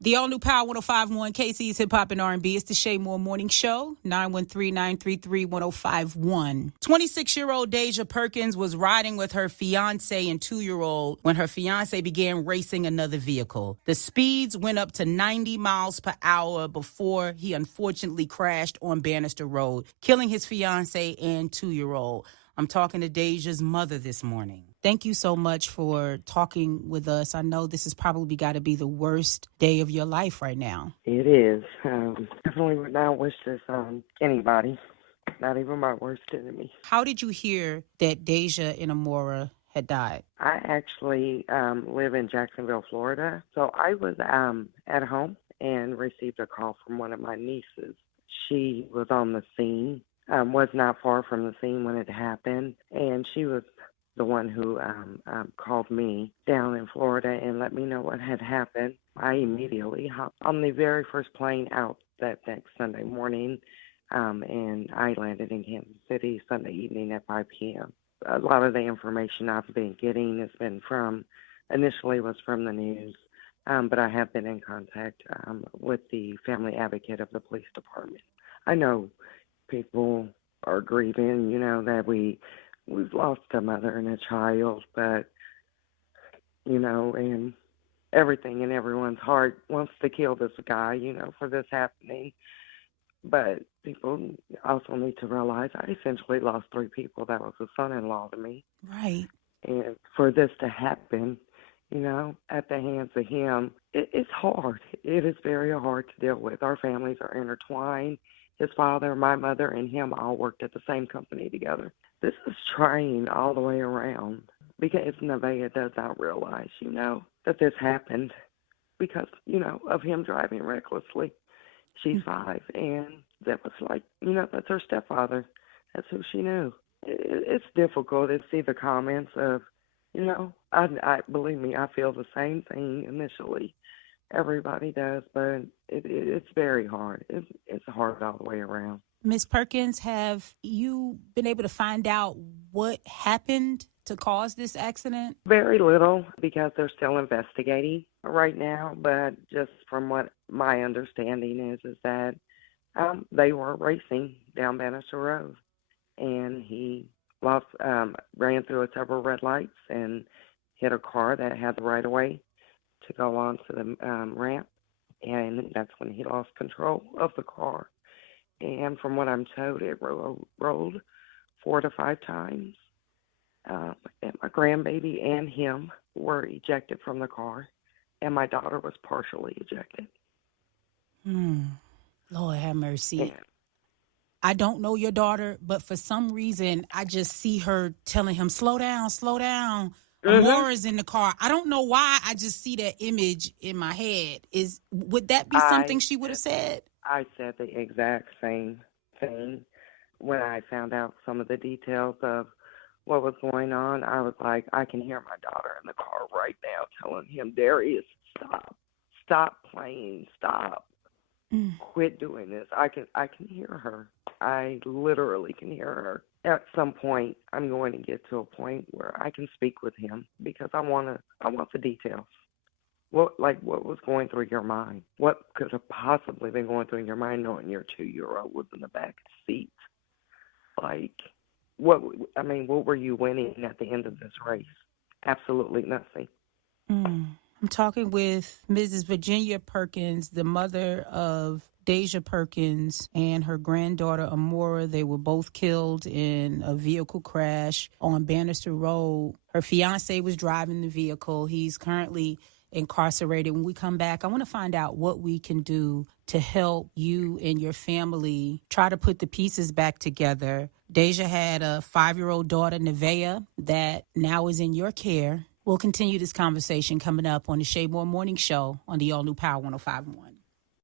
The all-new Power 105.1 KC's Hip Hop and R&B. It's the Shay Moore Morning Show, 913-933-1051. 26-year-old Deja Perkins was riding with her fiancé and 2-year-old when her fiancé began racing another vehicle. The speeds went up to 90 miles per hour before he unfortunately crashed on Bannister Road, killing his fiancé and 2-year-old. I'm talking to Deja's mother this morning. Thank you so much for talking with us. I know this has probably got to be the worst day of your life right now. It is. Definitely would not wish this on anybody, not even my worst enemy. How did you hear that Deja and Amora had died? I actually live in Jacksonville, Florida. So I was at home and received a call from one of my nieces. She was on the scene. Was not far from the scene when it happened, and she was the one who called me down in Florida and let me know what had happened. I immediately hopped on the very first plane out that next Sunday morning, and I landed in Kansas City Sunday evening at 5 p.m. A lot of the information I've been getting has been initially was from the news, but I have been in contact with the family advocate of the police department. I know people are grieving, that we've lost a mother and a child, but, and everything in everyone's heart wants to kill this guy, for this happening. But people also need to realize I essentially lost 3 people. That was a son-in-law to me. Right. And for this to happen, at the hands of him, it's hard. It is very hard to deal with. Our families are intertwined. His father, my mother, and him all worked at the same company together. This is trying all the way around because Nevaeh does not realize, that this happened because, of him driving recklessly. She's 5, and that was like, that's her stepfather. That's who she knew. It's difficult to see the comments of, I believe me, I feel the same thing initially. Everybody does, but it's very hard. It's hard all the way around. Ms. Perkins, have you been able to find out what happened to cause this accident? Very little, because they're still investigating right now, but just from what my understanding is that they were racing down Bannister Road, and he ran through several red lights and hit a car that had the right-of-way to go on to the ramp, and that's when he lost control of the car. And from what I'm told, it rolled 4 to 5 times. And my grandbaby and him were ejected from the car, and my daughter was partially ejected. Lord have mercy. Yeah. I don't know your daughter, but for some reason, I just see her telling him, slow down, slow down. Amora's in the car. I don't know why. I just see that image in my head. Would that be something she would have said? I said the exact same thing. When I found out some of the details of what was going on, I was like, I can hear my daughter in the car right now telling him, Darius, stop playing, stop. Quit doing this. I can hear her. I literally can hear her. At some point, I'm going to get to a point where I can speak with him because I want the details. What was going through your mind? What could have possibly been going through your mind knowing your 2-year-old was in the back seat? What were you winning at the end of this race? Absolutely nothing. I'm talking with Mrs. Virginia Perkins, the mother of Deja Perkins and her granddaughter, Amora. They were both killed in a vehicle crash on Bannister Road. Her fiancé was driving the vehicle. He's currently incarcerated. When we come back, I want to find out what we can do to help you and your family try to put the pieces back together. Deja had a 5-year-old daughter, Nevaeh, that now is in your care. We'll continue this conversation coming up on the Shay Moore Morning Show on the all-new Power 105.1.